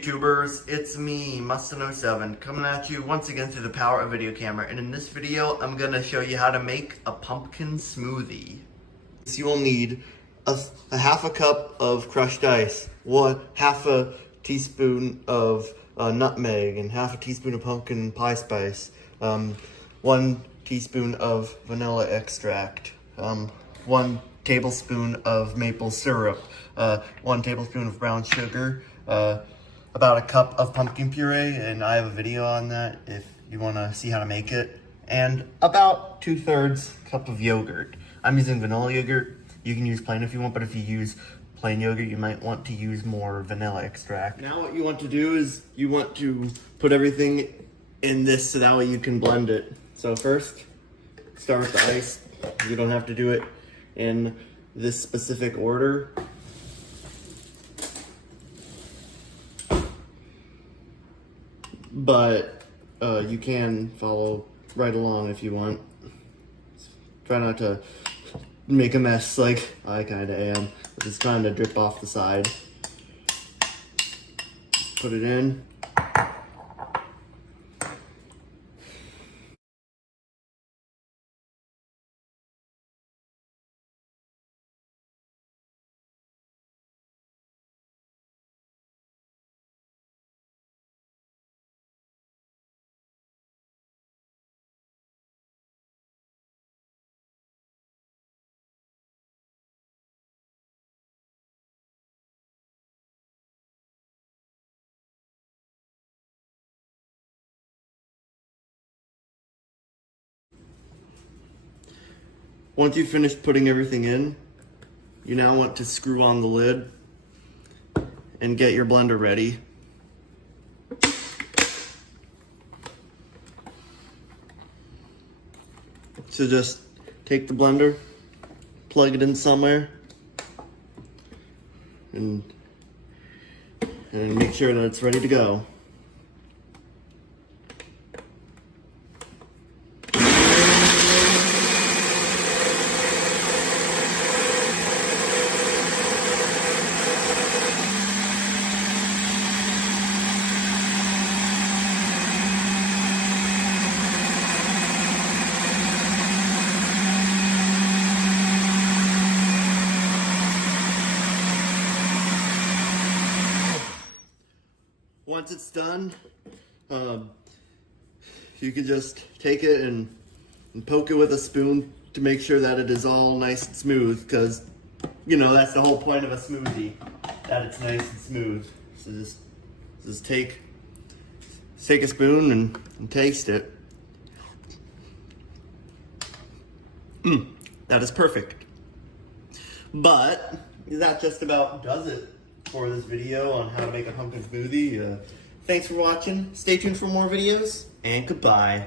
YouTubers, it's me, Mustin07, coming at you once again through the power of video camera, and in this video I'm going to show you how to make a pumpkin smoothie. So you will need a half a cup of crushed ice, half a teaspoon of nutmeg, and half a teaspoon of pumpkin pie spice, 1 teaspoon of vanilla extract, 1 tablespoon of maple syrup, 1 tablespoon of brown sugar, about a cup of pumpkin puree, and I have a video on that if you want to see how to make it, and about 2/3 cup of yogurt. I'm using vanilla yogurt. You can use plain if you want, but if you use plain yogurt, you might want to use more vanilla extract. Now what you want to do is you want to put everything in this so that way you can blend it. So first, start with the ice. You don't have to do it in this specific order. But you can follow right along if you want. Try not to make a mess like I kind of am. It's kind of drip off the side. Put it in. Once you've finished putting everything in, you now want to screw on the lid and get your blender ready. So just take the blender, plug it in somewhere, and make sure that it's ready to go. Once it's done, you can just take it and poke it with a spoon to make sure that it is all nice and smooth, because, you know, that's the whole point of a smoothie, that it's nice and smooth. So just take a spoon and taste it. That is perfect. But that just about does it for this video on how to make a pumpkin smoothie. Thanks for watching. Stay tuned for more videos, and goodbye.